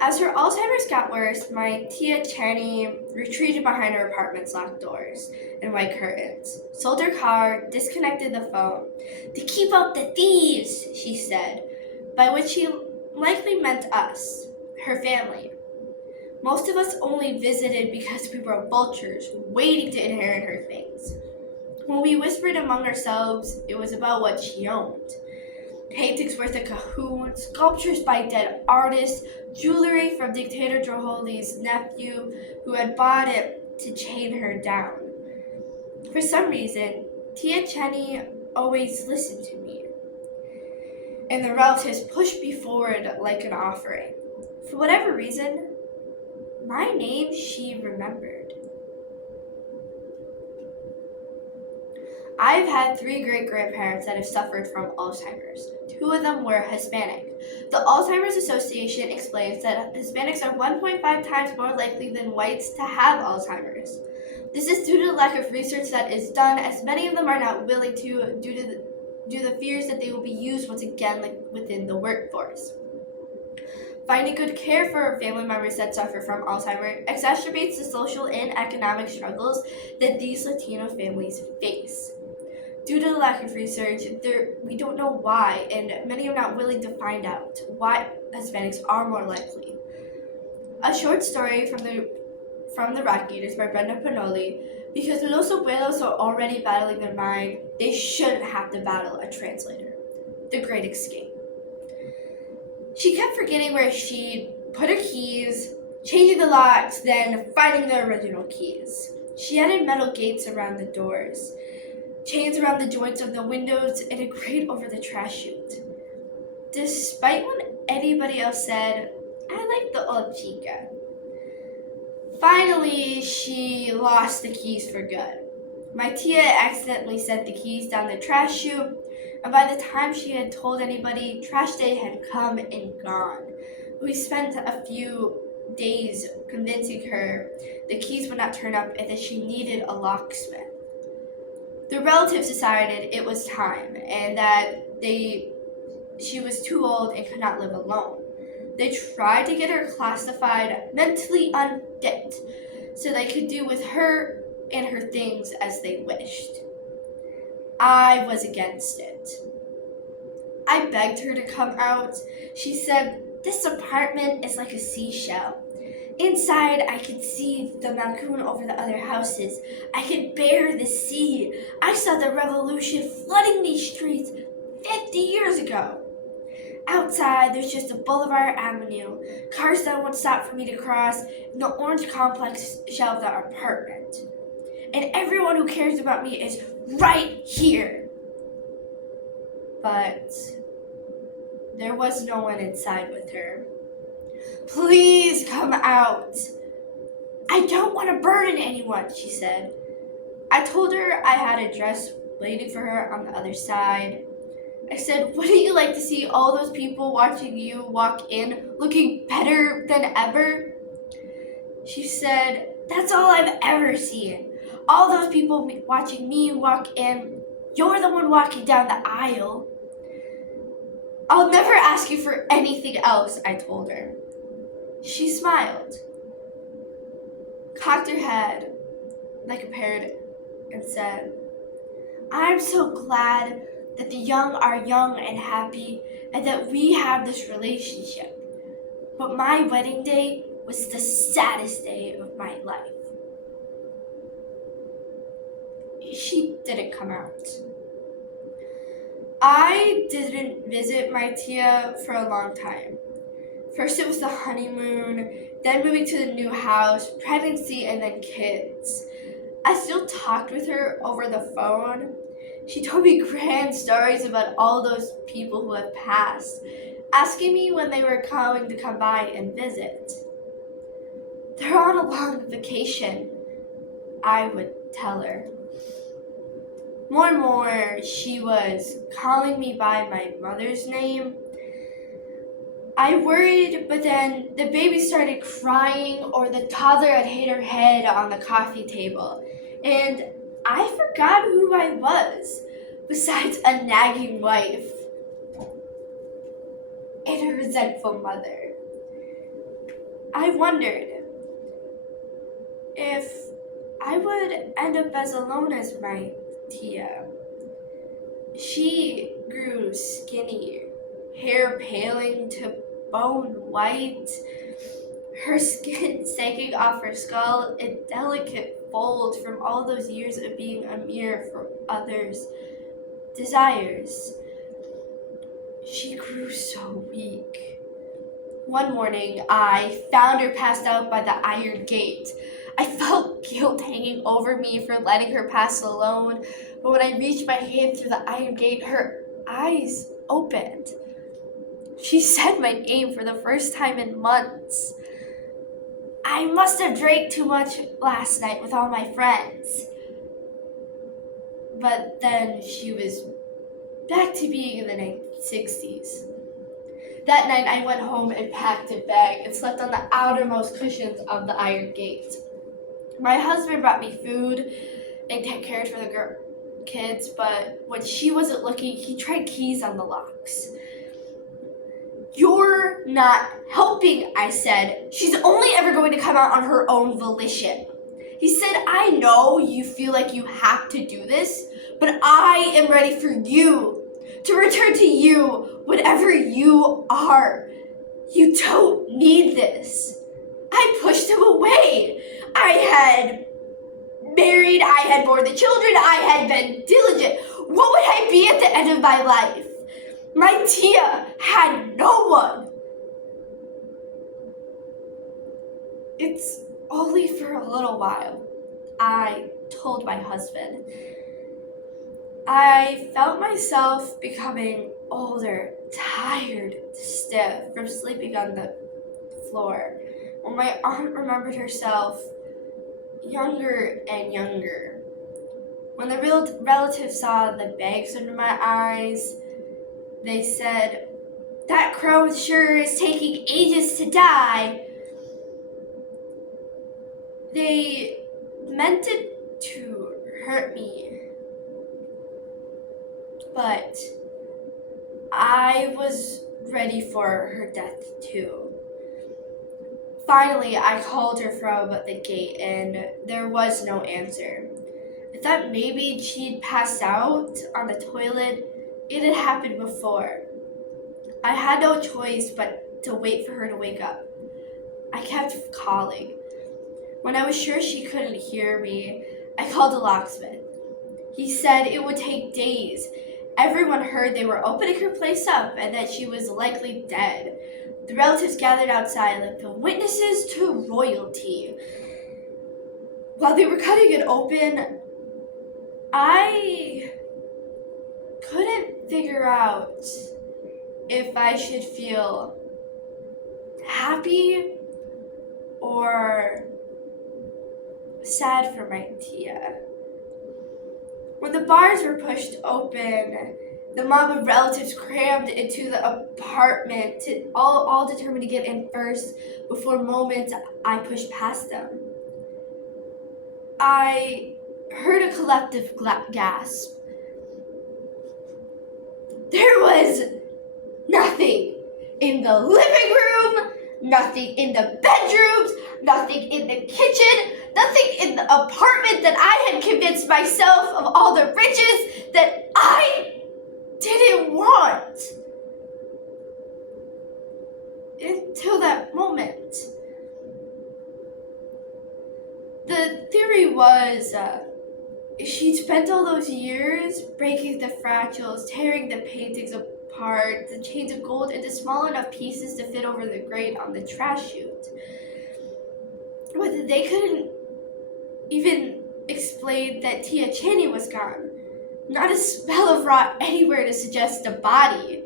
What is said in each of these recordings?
As her Alzheimer's got worse, my Tia Channy retreated behind her apartment's locked doors and white curtains, sold her car, disconnected the phone. To keep out the thieves, she said, by which she likely meant us, her family. Most of us only visited because we were vultures, waiting to inherit her things. When we whispered among ourselves, it was about what she owned. Paintings worth a cahoon, sculptures by dead artists, jewelry from dictator Droholi's nephew who had bought it to chain her down. For some reason, Tia Chenny always listened to me, and the relatives pushed me forward like an offering. For whatever reason, my name she remembered. I've had 3 great-grandparents that have suffered from Alzheimer's. 2 of them were Hispanic. The Alzheimer's Association explains that Hispanics are 1.5 times more likely than whites to have Alzheimer's. This is due to the lack of research that is done, as many of them are not willing to due to the fears that they will be used once again within the workforce. Finding good care for family members that suffer from Alzheimer's exacerbates the social and economic struggles that these Latino families face. Due to the lack of research, we don't know why, and many are not willing to find out why Hispanics are more likely. A short story from the Rock Eaters by Brenda Pinoli. Because Los Abuelos are already battling their mind, they shouldn't have to battle a translator. The Great Escape. She kept forgetting where she'd put her keys, changing the locks, then finding the original keys. She added metal gates around the doors, chains around the joints of the windows, and a grate over the trash chute. Despite what anybody else said, I like the old chica. Finally, she lost the keys for good. My tia accidentally set the keys down the trash chute, and by the time she had told anybody, trash day had come and gone. We spent a few days convincing her the keys would not turn up and that she needed a locksmith. The relatives decided it was time and that she was too old and could not live alone. They tried to get her classified mentally unfit so they could do with her and her things as they wished. I was against it. I begged her to come out. She said, "This apartment is like a seashell. Inside, I could see the lagoon over the other houses. I could bear the sea. I saw the revolution flooding these streets 50 years ago. Outside, there's just a Boulevard Avenue, cars that won't stop for me to cross, and the orange complex shelf our apartment. And everyone who cares about me is right here." But there was no one inside with her. "Please come out." "I don't want to burden anyone," she said. I told her I had a dress waiting for her on the other side. I said, "Wouldn't you like to see all those people watching you walk in looking better than ever?" She said, "That's all I've ever seen. All those people watching me walk in. You're the one walking down the aisle." "I'll never ask you for anything else," I told her. She smiled, cocked her head like a parrot, and said, "I'm so glad that the young are young and happy and that we have this relationship. But my wedding day was the saddest day of my life." She didn't come out. I didn't visit my tia for a long time. First it was the honeymoon, then moving to the new house, pregnancy, and then kids. I still talked with her over the phone. She told me grand stories about all those people who have passed, asking me when they were going to come by and visit. "They're on a long vacation," I would tell her. More and more, she was calling me by my mother's name. I worried, but then the baby started crying or the toddler had hit her head on the coffee table. And I forgot who I was, besides a nagging wife and a resentful mother. I wondered if I would end up as alone as my Tia. She grew skinny, hair paling to bone white, her skin sagging off her skull in delicate folds from all those years of being a mirror for others' desires. She grew so weak. One morning, I found her passed out by the iron gate. I felt guilt hanging over me for letting her pass alone, but when I reached my hand through the iron gate, her eyes opened. She said my name for the first time in months. I must have drank too much last night with all my friends. But then she was back to being in the 1960s. That night I went home and packed a bag and slept on the outermost cushions of the iron gate. My husband brought me food and cared for the kids, but when she wasn't looking, he tried keys on the locks. You're not helping, I said. She's only ever going to come out on her own volition. He said, I know you feel like you have to do this, but I am ready for you to return to you, whatever you are. You don't need this. I pushed him away. I had married, I had born the children, I had been diligent. What would I be at the end of my life? My Tia had no one. It's only for a little while, I told my husband. I felt myself becoming older, tired, stiff from sleeping on the floor. When my aunt remembered herself younger and younger. When the relatives saw the bags under my eyes, they said, that crow sure is taking ages to die. They meant it to hurt me, but I was ready for her death too. Finally, I called her from the gate and there was no answer. I thought maybe she'd passed out on the toilet. It had happened before. I had no choice but to wait for her to wake up. I kept calling. When I was sure she couldn't hear me, I called the locksmith. He said it would take days. Everyone heard they were opening her place up and that she was likely dead. The relatives gathered outside like the witnesses to royalty. While they were cutting it open, I couldn't figure out if I should feel happy or sad for my Tia. When the bars were pushed open, the mob of relatives crammed into the apartment, all determined to get in first before moments I pushed past them. I heard a collective gasp. There was nothing in the living room, nothing in the bedrooms, nothing in the kitchen, nothing in the apartment that I had convinced myself of all the riches that I didn't want. Until that moment. The theory was she'd spent all those years breaking the fractals, tearing the paintings apart, the chains of gold into small enough pieces to fit over the grate on the trash chute. But they couldn't even explain that Tia Chaney was gone. Not a smell of rot anywhere to suggest a body.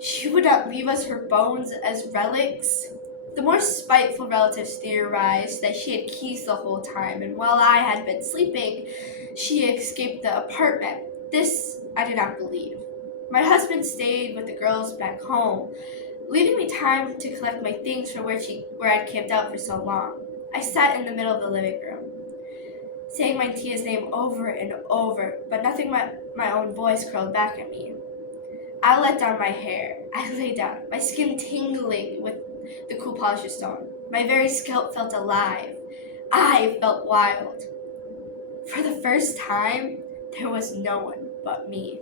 She would not leave us her bones as relics. The more spiteful relatives theorized that she had keys the whole time, and while I had been sleeping, she escaped the apartment. This I did not believe. My husband stayed with the girls back home, leaving me time to collect my things from where I'd camped out for so long. I sat in the middle of the living room, saying my Tia's name over and over, but nothing but my own voice curled back at me. I let down my hair. I lay down, my skin tingling with the cool polish of stone. My very scalp felt alive. I felt wild. For the first time, there was no one but me.